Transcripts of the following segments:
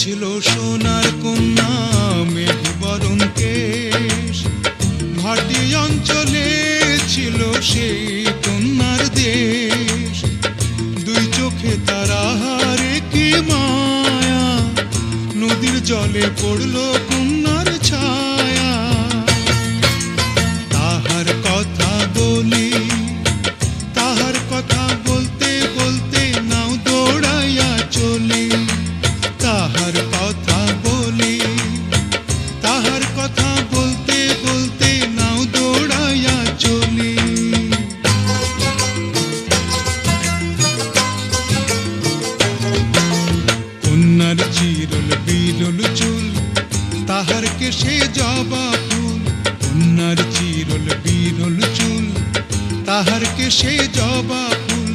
ছিল সোনার কন্যা মেঘবরণ কেশ, ঘাটি অঞ্চলে ছিল সেই কন্যার দেশ। দুই চোখে তারা হারে কি মায়া, নদীর জলে পড়ল কন্যার ছায়া। তাহার কথা বলি, তাহার কথা বলতে বলতে নাও দৌড়াইয়া চলি। তাহার কথা বলি, তাহার কথা বলতে বলতে নাও দৌড়াইয়া চলি। কন্যার চিরল বিরল চুল, তাহার কেশে জবা ফুল। কন্যার চিরল বিরল চুল, তাহার কেশে জবা ফুল।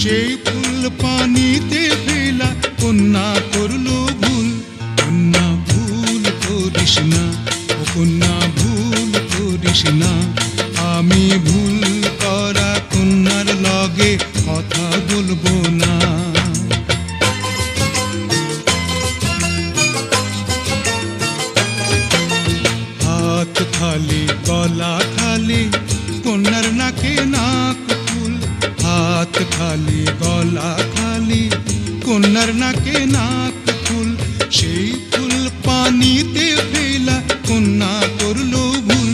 সেই ফুল পানিতে ফেলা কন্যা করল ভুল। কন্যা ভুল করিস না, ও কন্যা ভুল করিস না। আমি ভুল করা কন্যার লগে কথা বলবো না। হাত খালি গলা খালি, কন্যার নাকে নাক ফুল। হাত খালি গলা খালি, কন্যার নাকে নাক ফুল। সেই ফুল পানিতে ফেলা কন্যা করল ভুল।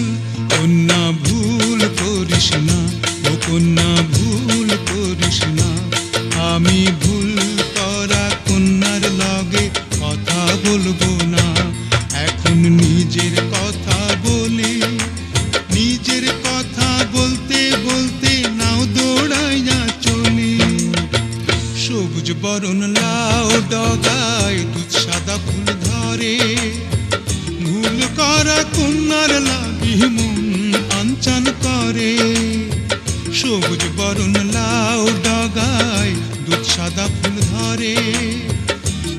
কন্যা ভুল করিস না, ও কন্যা ভুল করিস না। আমি ভুল করা কন্যার লগে কথা বলবো না। এখন নিজের কথা বলি, নিজের কথা বলতে বলতে নাও দৌড়াইয়া চলি। সবুজ বরণ লাউ ডগায় দুধ সাদা ফুল ধরে। ভুল করা কন্যার লাগি মন আনচান করে। সবুজ বরণ লাউ ডগায় দুধ সাদা ফুল ধরে।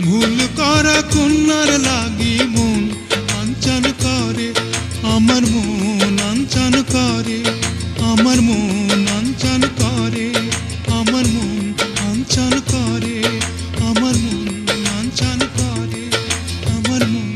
ভুল করা কন্যার লাগি মন আনচান করে। আমার মন আনচান করে, আমার মন আনচান করে, আমার মন আনচান করে, আমার মন আনচান করে, আমার মন।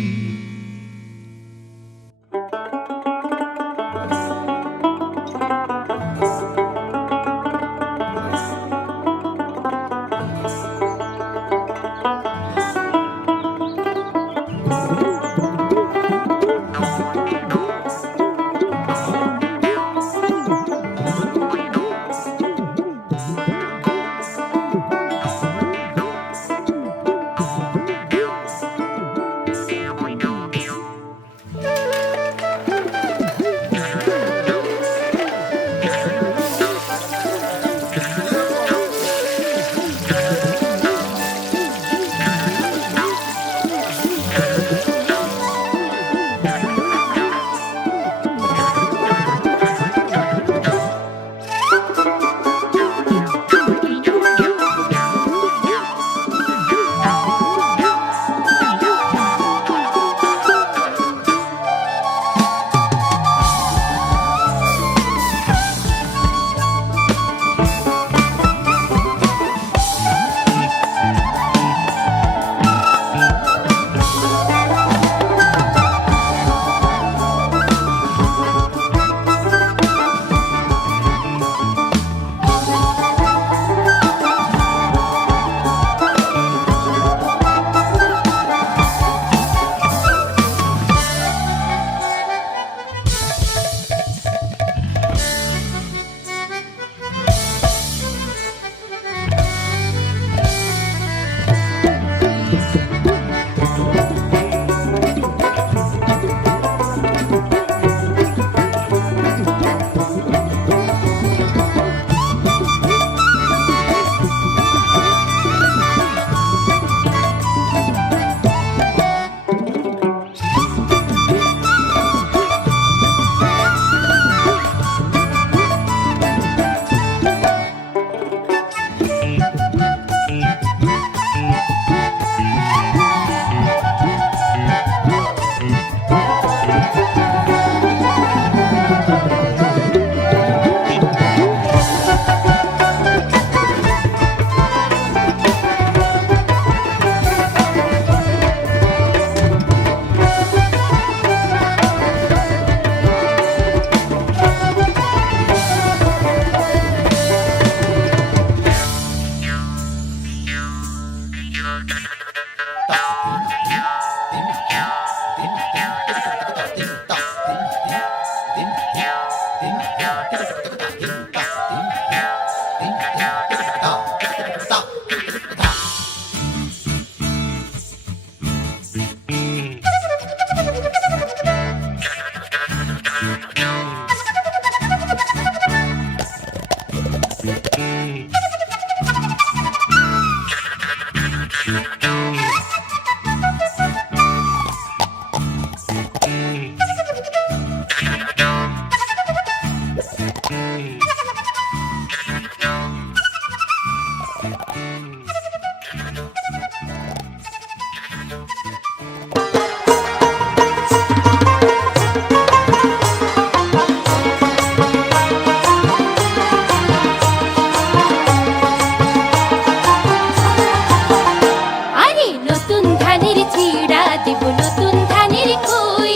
চিড়া দেব নতুন ধানের কই,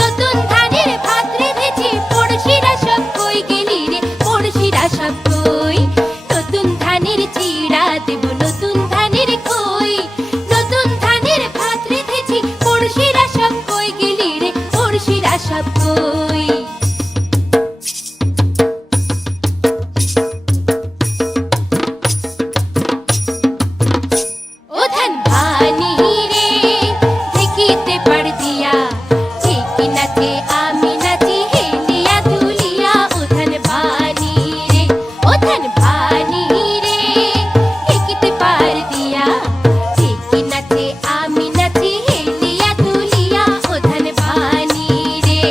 নতুন ধানের ভাত রেঁধেছি, পড়শিরা সব কই গেলি রে, পড়শিরা সব কই। নতুন ধানের চিড়া দেব নতুন ধানের কই, নতুন ধানের ভাত রেঁধেছি, পড়শিরা সব কই গেলি রে, পড়শিরা সব কই। ও ধান ভানি রে ঢেকিতে পাড় দিয়া, ঢেকি নাচে আমি নাচি হেলিয়া দুলিয়া। ও ধান ভানি রে, ও ধান ভানি রে ঢেকিতে পাড় দিয়া, ঢেকি নাচে আমি নাচি হেলিয়া দুলিয়া। ও ধান ভানি রে।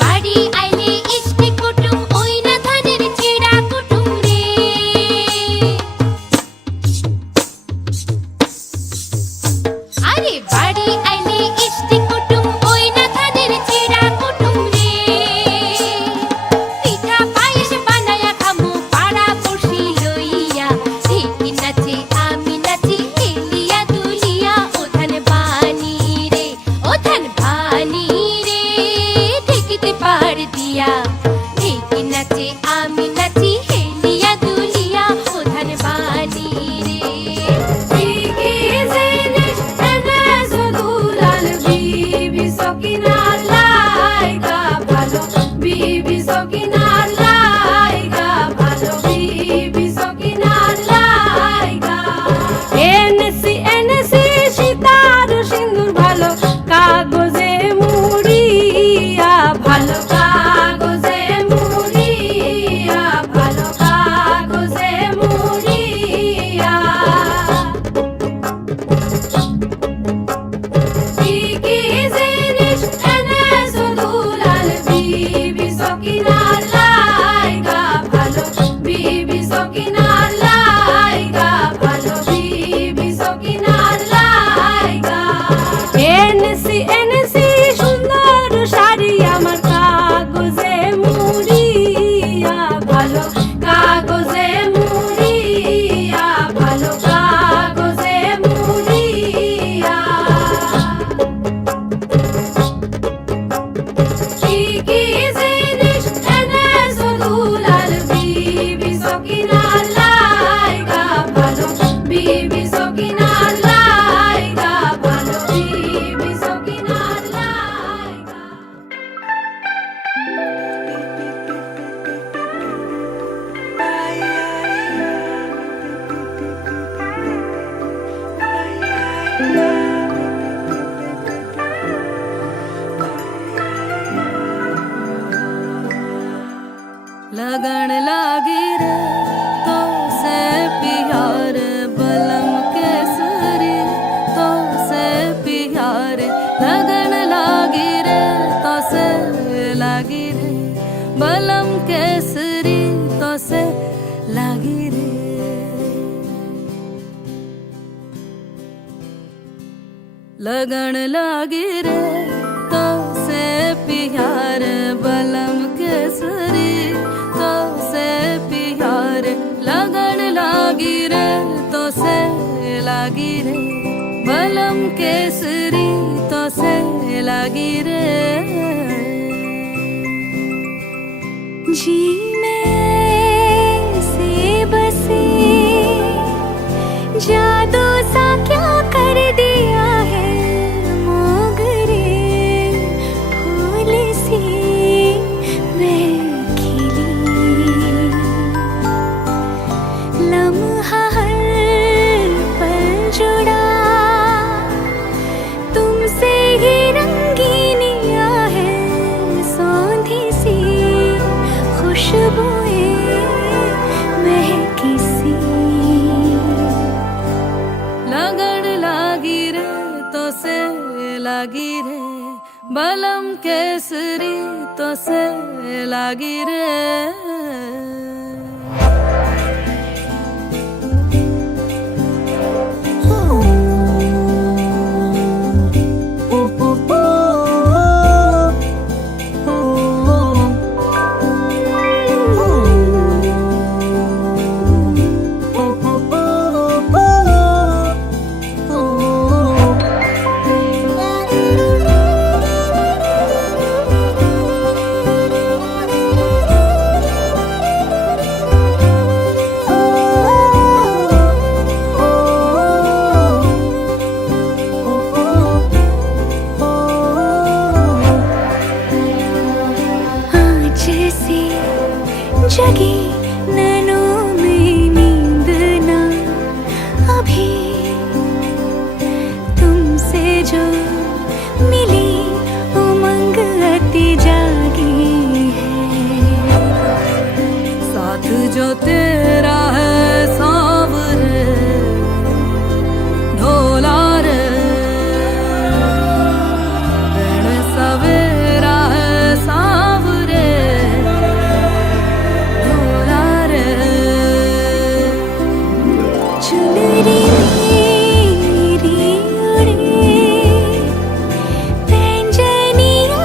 বাড়ি আইলে ইষ্টি কুটুম, ওই না ধানের চিড়া কুটুম রে। আরে বাড়ি আইলে ইষ্টি কুটুম, ওই না ধানের চিড়া কুটুম রে। পিঠা পায়েস বানায়া খামু পাড়া পড়শি লইয়া, ঢেকি নাচে আমি নাচি হেলিয়া দুলিয়া। ও ধান ভানি রে, ও ধান ভানি রে ঢেকিতে পাড় দিয়া, ঢেকি নাচে আমি নাচি হেলিয়া দুলিয়া। ও ধান ভানি রে। এনেছি এনেছি সীতার সিন্দুর ভালো, কাগজে মুড়িয়া ভালো, কাগজে মুড়িয়া ভালো, কাগজে মুড়িয়া। কি কি জিনিস এনেছো দুলাল, বিবি সকিনার লাইগা ভালো, বিবি সকিনার লাইগা ভালো, বিবি সকিনার লাইগা। এনেছি এনেছি সুন্দর শাড়ি আমার, কাগজে মুড়িয়া ভালো, কাগজে মুড়িয়া ভালো, কাগজে মুড়িয়া। কি কি জিনিস এনেছো দুলাল, বিবি সকিনার লাইগা ভালো, বিবি সকিনার লাইগা ভালো, বিবি সকিনার লাইগা। लगन लागी रे तो से प्यार बलम केसरी, तो से प्यार लगन लागी रे तो से लागी रे, बलम केसरी तो से लागी रे। लगन लागी रे तो से प्यार बलम केसरी, तो से प्यार लगन लागी रे तो से लागी रे, बलम केसरी तो से लागी रे। जी में से बसे जादू सा क्या कर दिया है, मोगरे फूल सी मैं खिली, लम्हा हर पल जुड़ा तुमसे ही रंगीनिया है, सौंधी सी खुशबुएं महकी सी। लगन लागी रे तो से लागी रे, बलम केसरी तो से लागी रे। चुनरी मेरी उड़े, पैंजनिया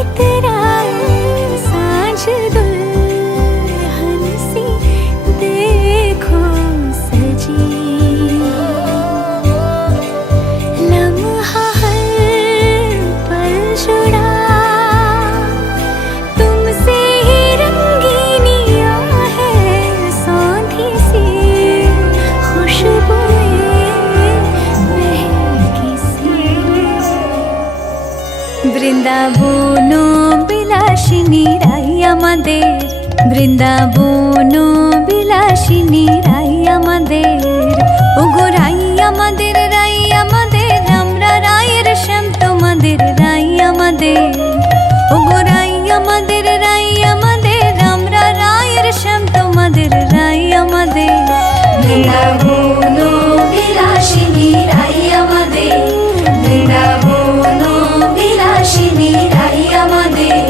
इतराए, सांझ दुल्हन सी देखो सजी। लम्हा हर पल जुड़ा तुमसे ही, रंगीनियां है सौंधी सी खुशबुएं महकी सी। বৃন্দাবনো বিলাসিনী রাই আমাদের, বৃন্দাবনো বিলাসিনী রাই আমাদের, ওগো রাই আমাদের, রাই আমাদের, আমরা রায়ের শ্যাম তোমাদের রাই আমাদের, ওগো রাই আমাদের, রাই আমাদের, আমরা রায়ের শ্যাম তোমাদের রাই আমাদের। বৃন্দাবনো বিলাসিনী রাই আমাদের, বৃন্দাবনো বিলাসিনী রাই আমাদের।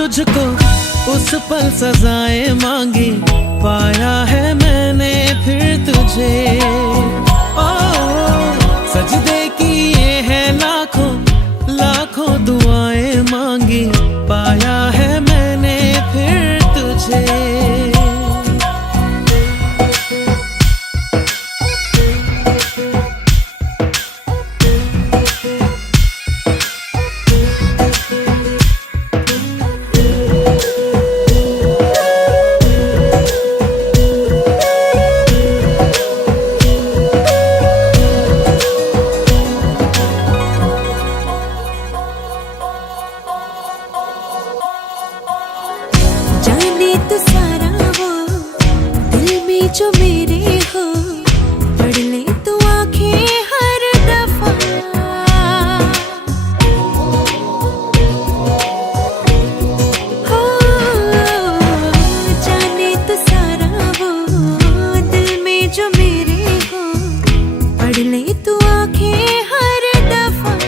तुझको उस पल सजाएं मांगी, पाया है मैंने फिर तुझे। ओ सजदे किए हैं लाखों लाखों दुआएं मांगी, पाया है मैंने फिर तुझे। जाने तो सारा वो दिल में जो मेरे हो, पढ़ ले तो आंखें हर दफा। हो जाने तो सारा वो दिल में जो मेरे हो, पढ़ ले तो आंखें हर दफा।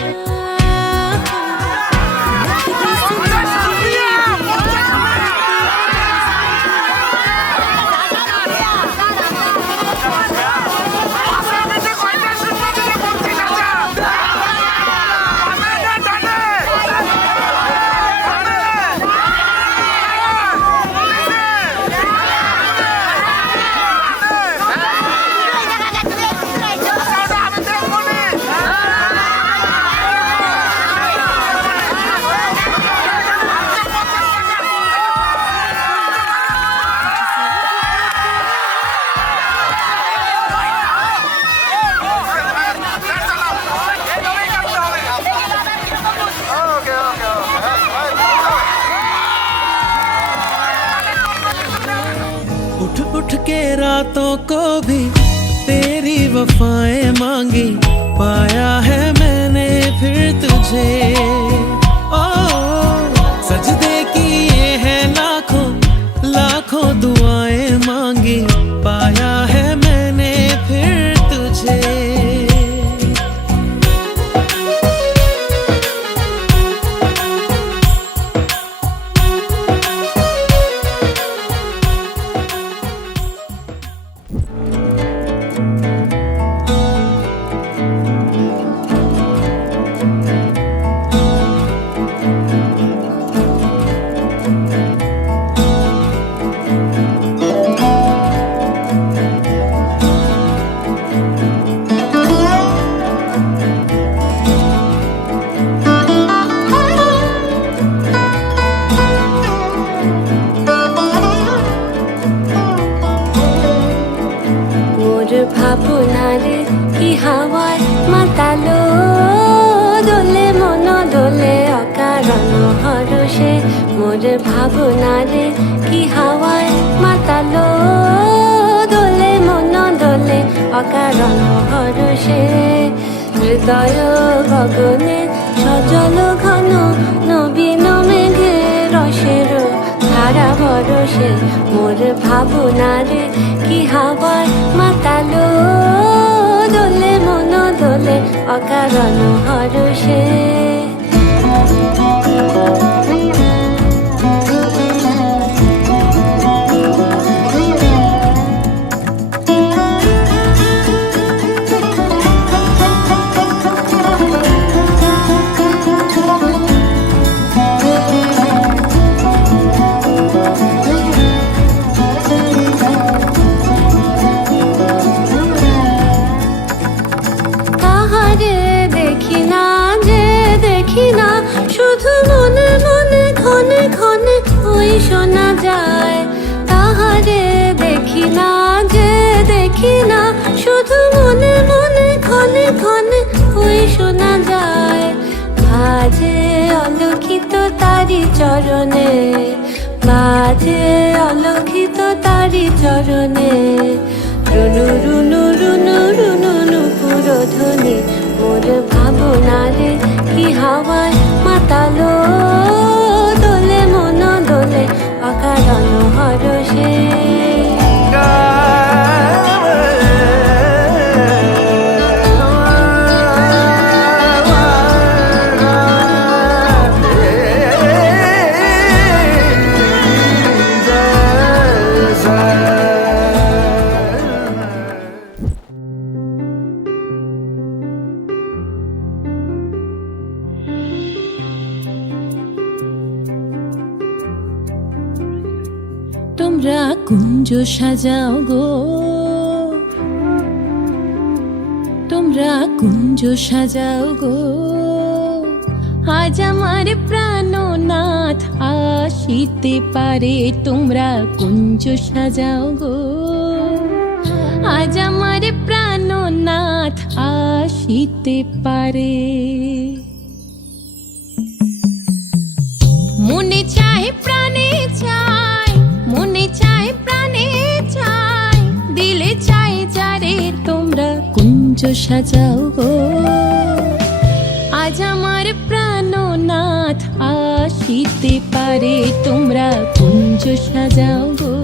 उठ उठ के रातों को भी तेरी वफाएं मांगी, पाया है मैंने फिर तुझे। ओ सजदे किए हैं लाखों लाखों दुआएं मांगी, पाया है मैंने फिर तुझे। ভাবনারে কি হাওয়ায় মাতালো, দোলে মন দোলে অকারণ হরষে। মোর ভাবনারে কি হাওয়ায় মাতালো, দোলে মন দোলে অকারণ হরষে। হৃদয় গগনে সজল ঘন নবীন মেঘে রসের ধারা বরষে। মোর ভাবনারে কি হাওয়ায় মাতালো, দোলে মন দোলে অকারণ হরষে। শোনা যায় তাহারে দেখি না যে দেখি না, শুধু মনে মনে ক্ষণে ক্ষণে ওই শোনা যায়। বাজে অলক্ষিত তারি চরণে, বাজে অলক্ষিত তারি চরণে। রুনু রুনু রুনু রুনু নুপুর ধ্বনি, মোর ভাবনারে কি হাওয়ায় মাতালো, দোলে মন দোলে অকারণ হরষে। কুঞ্জ সাজাও গো, তোমরা কুঞ্জ সাজাও গো। আজ আমার প্রাণনাথ আসিতে পারে, তোমরা কুঞ্জ সাজাও গো। আজ আমার প্রাণনাথ আসিতে পারে। মনে চায় প্রাণে চায়, মনে চায় প্রাণে চায়, দিলে চায় যারে তোমরা কুঞ্জ সাজাও গো। আজ আমার প্রাণনাথ আসিতে পারে, তোমরা কুঞ্জ সাজাও গো।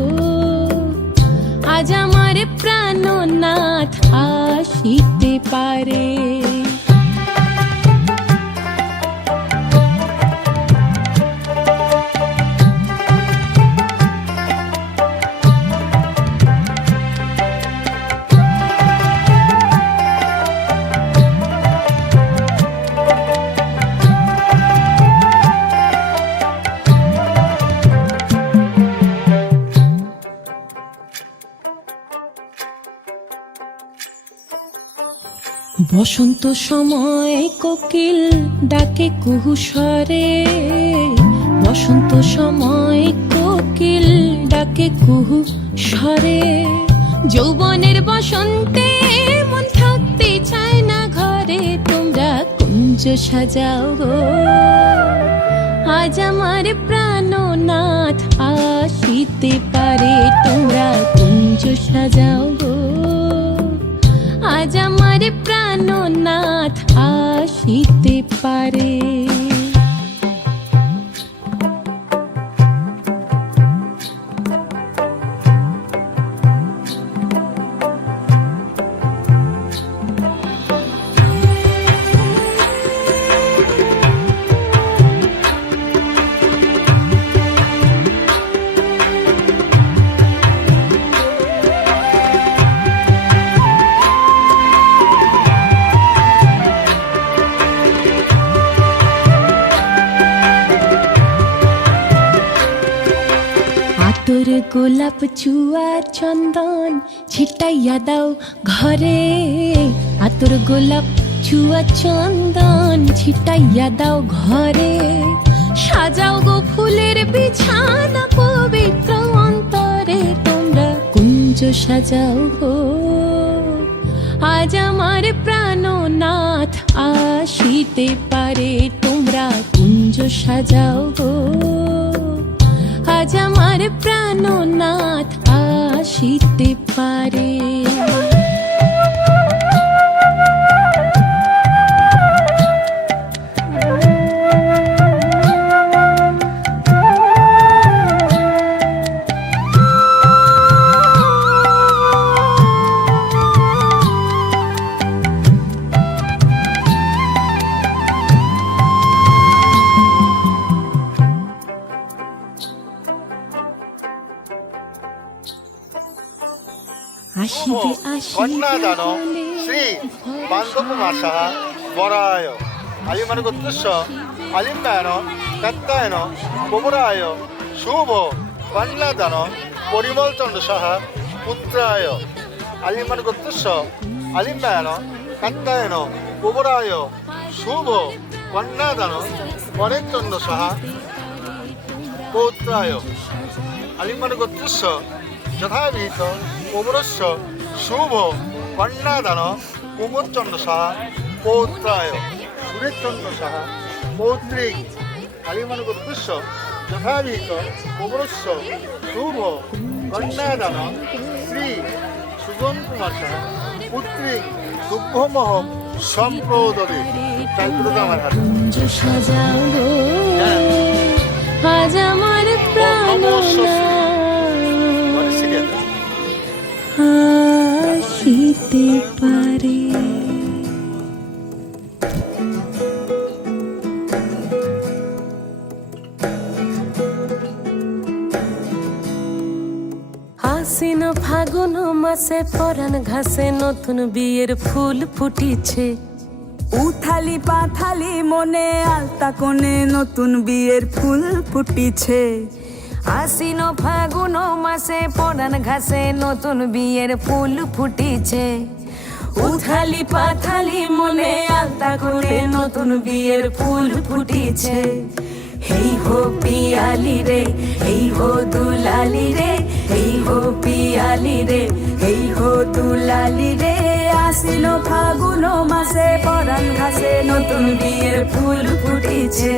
আজ আমার প্রাণনাথ আসিতে পারে। বসন্ত সময় কোকিল ডাকে কুহু স্বরে, বসন্ত সময় কোকিল ডাকে কুহু স্বরে। যৌবনের বসন্তে মন থাকতে চায় না ঘরে, তোমরা কুঞ্জ সাজাও গো। আজ আমার প্রাণনাথ আসিতে পারে, তোমরা কুঞ্জ সাজাও গো। আজ আমার প্রাণনাথ আসিতে পারে। আতর গোলাপ চুয়া চন্দন ছিটাইয়া দাও ঘরে, আতর গোলাপ চুয়া চন্দন ছিটাইয়া দাও ঘরে। সাজাও গো ফুলের বিছানা পবিত্র অন্তরে, তোমরা কুঞ্জ সাজাও গো। আজ আমার প্রাণনাথ আসিতে পারে, তোমরা কুঞ্জ সাজাও গো। আজ আমার প্রাণনাথ আসিতে পারে। আসিবে 건나다노 শ্রী 반도부마사 বরায় আলিমার গোত্রস্য আলিম্বায়ন কাত্তায়ন কোবরায় শুভ কন্যাদান পরিমল চন্দ্র সাহা পুত্রায় আলিমার গোত্রস্য আলিম্বায়ন কাত্তায়ন কোবরায় শুভ কন্যাদান পরেশ চন্দ্র সাহা পৌত্রায় আলিমার গোত্রস্য যথাবিহিত কোমরস্য শুভ কন্যাদান কুমোদচন্দ্র সাহা পৌত্রায় সুরেশচন্দ্র সাহা পৌত্রিক আলিমান গোত্রস্য যথাবিহিত কোমরস্য শুভ কন্যাদান শ্রী সুজন কুমার সাহা পুত্রিক শুভমহ সম্প্রদে। তাই পুরোটা আমার হাতে। কুঞ্জ সাজাও গো, আজ আমার প্রাণনাথ আসিতে পারে। আশ্বিন ফাগুন মাসে পরাণ ঘাসে নতুন বিয়ের ফুল ফুটিছে। উথালি পাথালি মনে আলতা কোণে নতুন বিয়ের ফুল ফুটিছে। আশ্বিন ফাগুন মাসে পরান ঘাসে নতুন বিয়ের ফুল ফুটিছে উথালি পাথালি মনে আলতা করে নতুন বিয়ের ফুল ফুটিছে হেই হো পিয়ালি রে হেই হো দুলালি রে হেই হো পিয়ালি রে হেই হো দুলালি রে আশ্বিন ফাগুন মাসে পরান ঘাসে নতুন বিয়ের ফুল ফুটিছে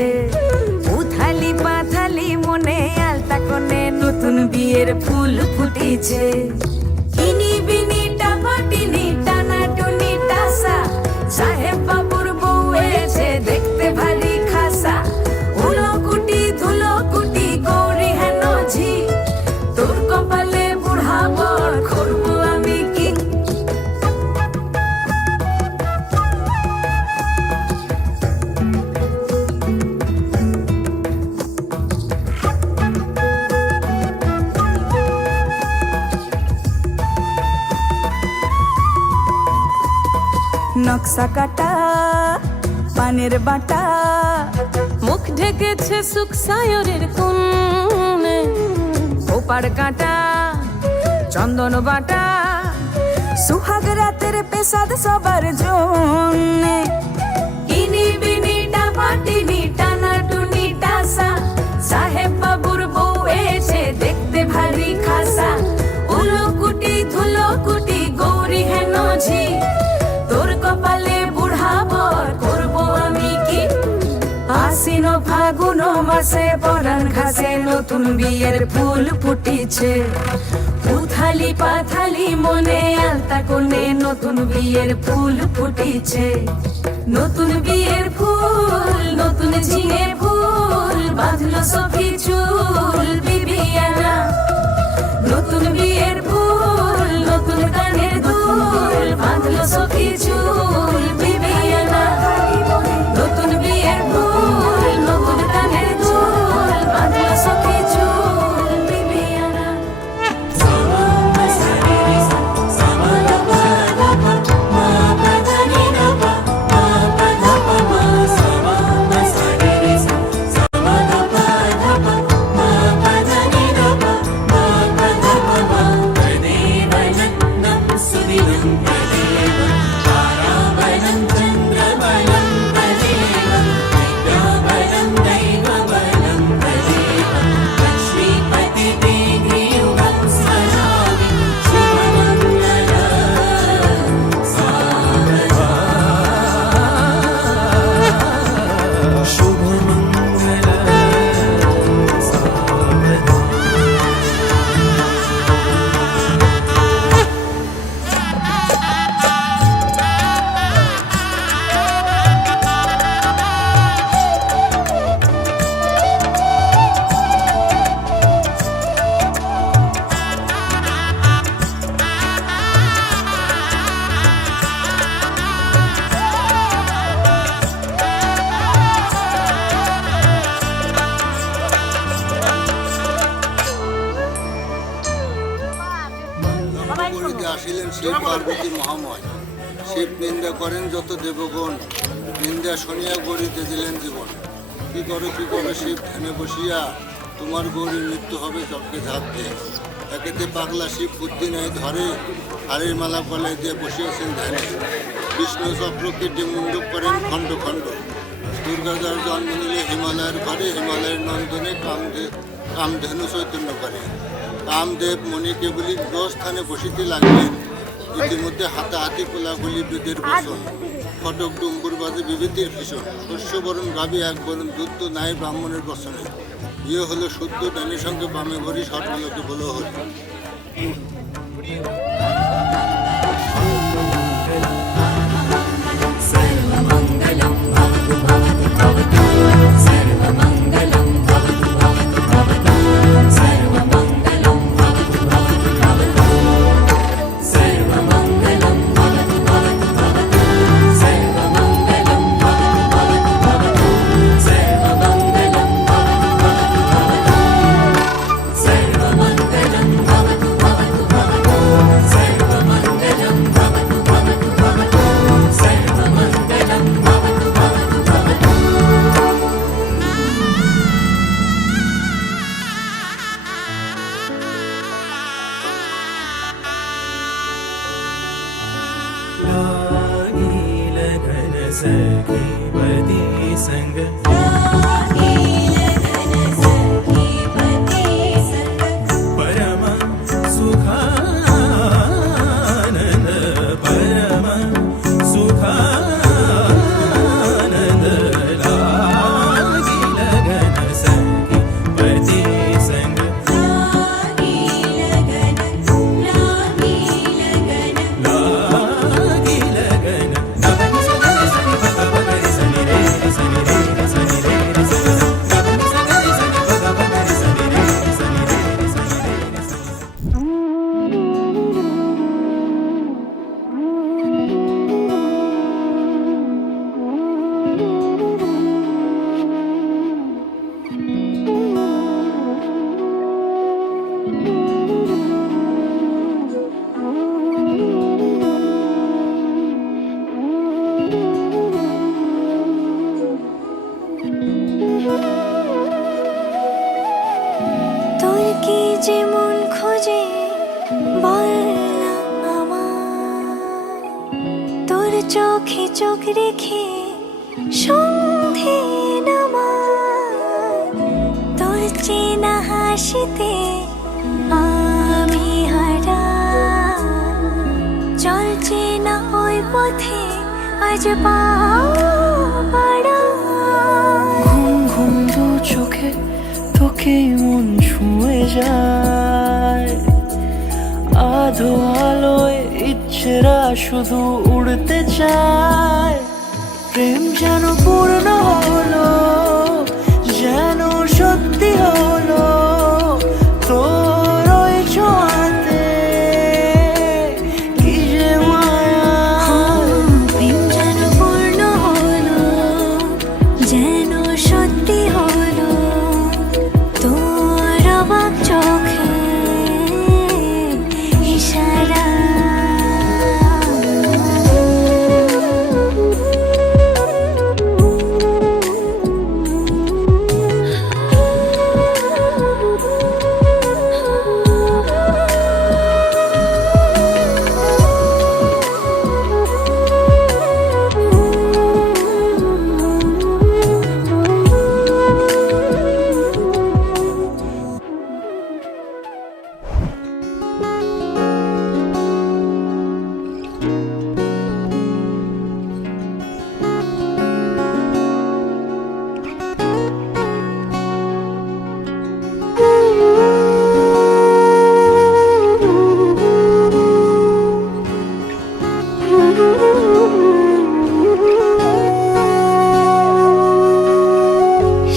উথালি পাথালি মনে আলতা কোণে নতুন বিয়ের ফুল ফুটিছে ইনি বিনি টাপাটিনি টানা টুনি টাসা সাহেব বাবুর বউ এসে দেখতে ভারী খাসা উলো কুটি ধুলো কুটি গৌরী হেন ঝি তোর কপালে বুড়া বর করবো আমি কি নকশা কাটা পানের বাটা মুখ ঢেকেছে সুখ সায়রের কোণে ওপার কাটা চন্দন বাটা সুহাগ রাতের পেশাদ সবার জন্যে ইনি বিনি টাপাটিনি টানা টুনি টাসা সাহেব বাবুর বউ এসে দেখতে ভারী খাসা উলো কুটি ধুলো কুটি গৌরী হেন ঝি তোর কপালে বুড়া বর করবো আমি কি আশ্বিন ফাগুন মাসে পরান ঘাসে নতুন বিয়ের ফুল ফুটিছে উথালি পাথালি মনে আলতা কোণে নতুন বিয়ের ফুল ফুটিছে নতুন বিয়ের ফুল নতুন ঝিঙে ফুল বাঁধলো সখী চুল বিবিয়ানা নতুন বিয়ের ফুল নতুন কানের দুল বাঁধলো সখী চুল বিবিয়ানা নতুন বিয়ের ফুল নতুন কানের দুল বাঁধলো সখী চুল বিবিয়ানা করিতে আসিলেন শিব পার্বতী মহাময় শিব নিন্দা করেন যত দেবগণ নিন্দা শুনিয়া গড়িতে দিলেন জীবন কি করো শিব ধ্যানে বসিয়া তোমার গৌরীর মৃত্যু হবে চক্রে ঝাঁপ দিয়ে একেতে পাগলা শিব বুদ্ধি নাই ধরে হাড়ের মালা গলায় দিয়ে বসিয়াছেন ধ্যানে বিষ্ণু চক্র কেটে মুন্ডক করেন খণ্ড খণ্ড দুর্গাদার জন্ম নিলে হিমালয়ের ঘরে হিমালয়ের নন্দনে কামধেনু চৈতন্য করে কামদেব মণি কেবলি স্থানে বসিতে লাগলেন ইতিমধ্যে হাতাহাতি কোলাগুলি বেদের বসন ফটক ডুম্বুর বাজে বিভীতির ভীষণ শস্যবরণ গাবি এক বরণ দুধ তো নাই ব্রাহ্মণের বসনে ইয়ে হলো শুদ্ধ ডানের সঙ্গে বামে ভরি সর্বলোকে বলো হরি सखी पति संग परम सुखानंद परम सुखानंद लागी लगन सखी पति संग लागी लगन তোর কি যেমন খোঁজে বল না আমায়, তোর চোখে চোখ রেখে সন্ধে নামায়, তোর চেনা হাসিতে আমি হারাই, চল চেনা ওই পথে আজ পা বাড়াই। ঘুম ঘুম দু চোখে তোকে মন ছুঁয়ে যায়, আধো আলোয় ইচ্ছেরা শুধু উড়তে চায়। প্রেম যেন পূর্ণ হলো, যেন সত্যি হলো, তোর ওই ছোঁয়াতে কি যে মায়া। প্রেম যেন পূর্ণ হলো, যেন সত্যি হলো, তোর অবাক চোখে ইশারা।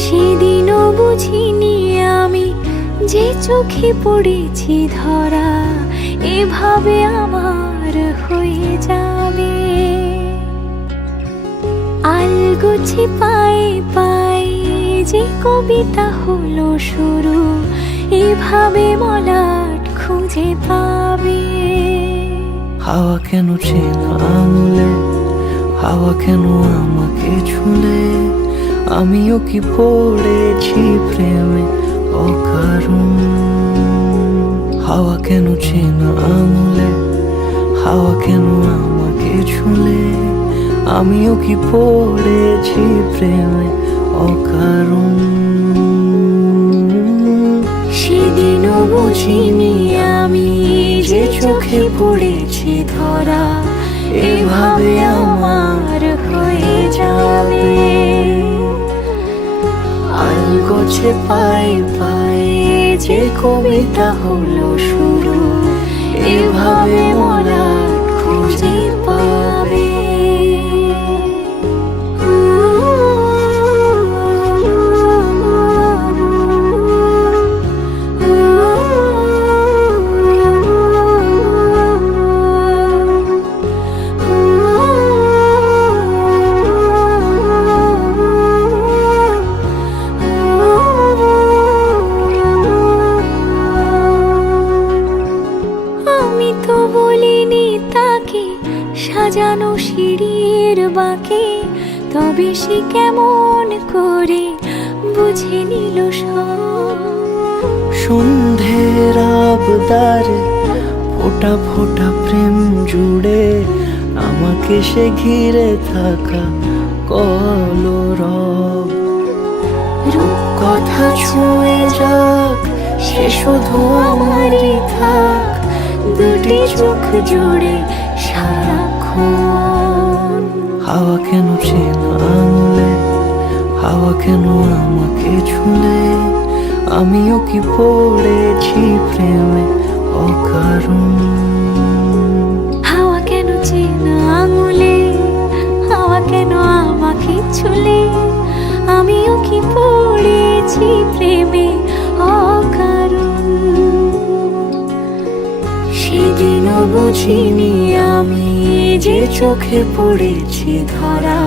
সেদিনও বুঝিনি আমি যে চোখে পড়েছি ধরা, এভাবে আমার হয়ে যাবে। আলগোছে পায়ে পায়ে যে কবিতা হলো শুরু, এভাবে মলাট খুঁজে পাবে। হাওয়া কেন চেনা আঙুলে, হাওয়া কেন আমাকে ছুলে, আমিও কি পড়েছি প্রেমে অকারণ। হাওয়া কেন চেনা আঙুলে, হাওয়া কেন আমাকে ছুলে, আমিও কি পড়েছি প্রেমে অকারণ। সেদিনও বুঝিনি আমি যে চোখে পড়েছি ধরা, এভাবে আমার হয়ে যাবে। আলগোছে পায়ে পায়ে যে কবিতা হলো শুরু, এভাবে মলাট খুঁজে পাবে। সাজানো সিঁড়ির বাঁকে, তবে সে কেমন করে বুঝে নিল সব। সন্ধের আবদারে ফোটা ফোটা প্রেম জুড়ে আমাকে সে ঘিরে থাকা কলরব। রূপকথা ছুঁয়ে যাক, সে শুধু আমারই থাক, দুটি চোখ জুড়ে সারাক্ষণ। হাওয়া কেন চেনা আঙুলে, হাওয়া কেন আমাকে ছুলে, আমিও কি পড়েছি প্রেমে অকারণ। হাওয়া কেন চেনা আঙুলে, হাওয়া কেন আমাকে ছুলে, আমিও কি পড়েছি প্রেমে অকারণ। সেদিনও বুঝিনি আমি যে চোখে পড়েছি ধরা,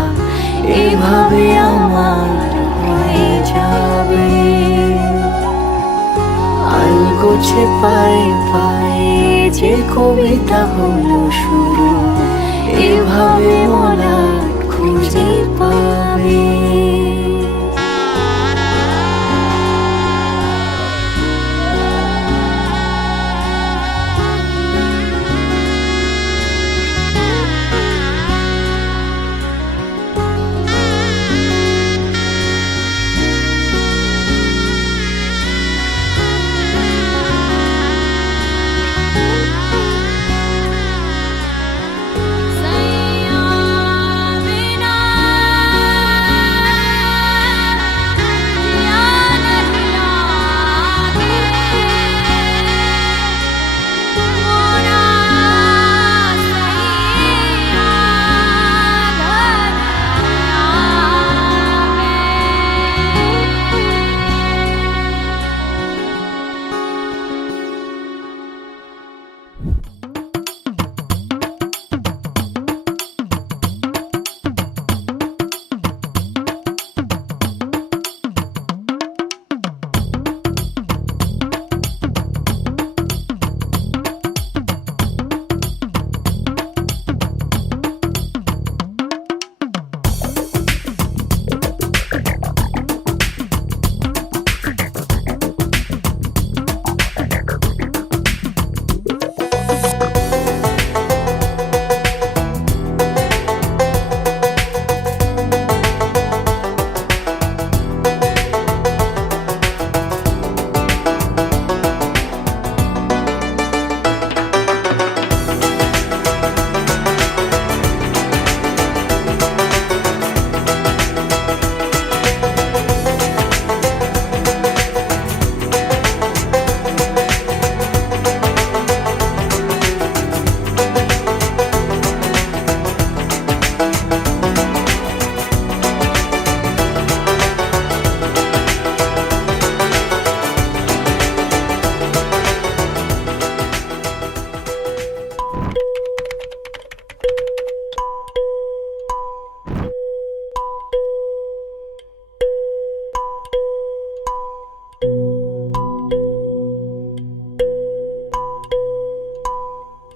এভাবে আমার হয়ে যাবে। আলগোছে পায়ে পায়ে যে কবিতা হলো শুরু, এভাবে মলাট খুঁজে পাবে।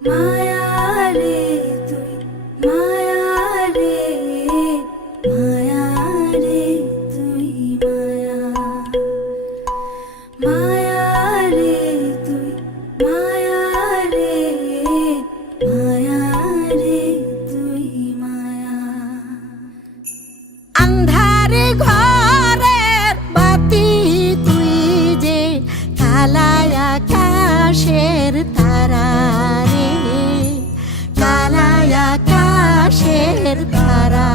মায়া রে তুই, মায়া রে, মায়া রে তুই মায়া। মায়া রে তুই, মায়া রে, মায়া রে তুই মায়া। আন্ধারে ঘরের বাতি তুই যে, কালায় আকাশের তারা রে, কালায় আকাশের তারা।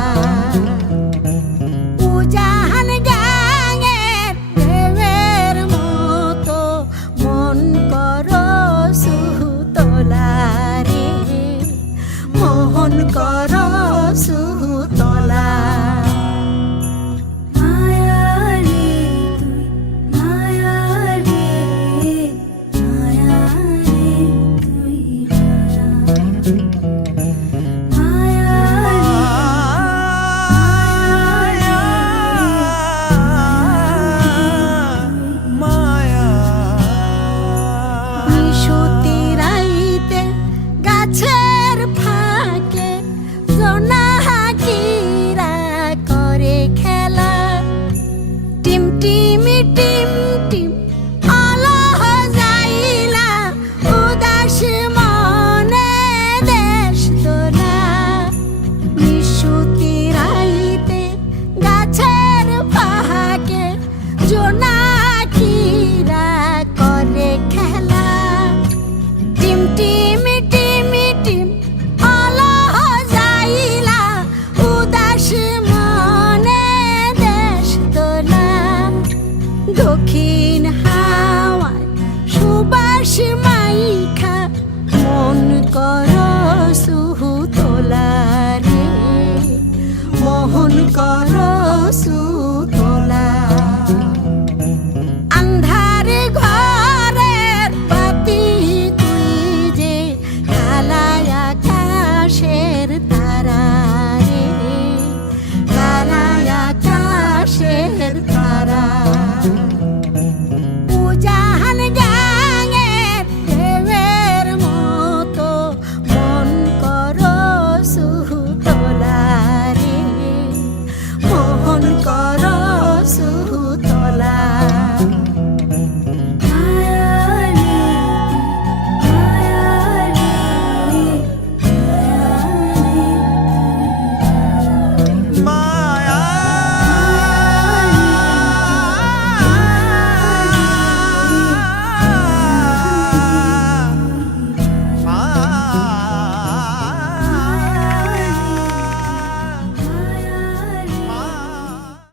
উজান গাঙের ঢেউয়ের মতো মন করো সুতলা রে, মোহন করো সুতলা। মায়া রে তুই, মায়া রে, মায়া রে তুই মায়া। মায়া নিশুতি রাইতে গাছে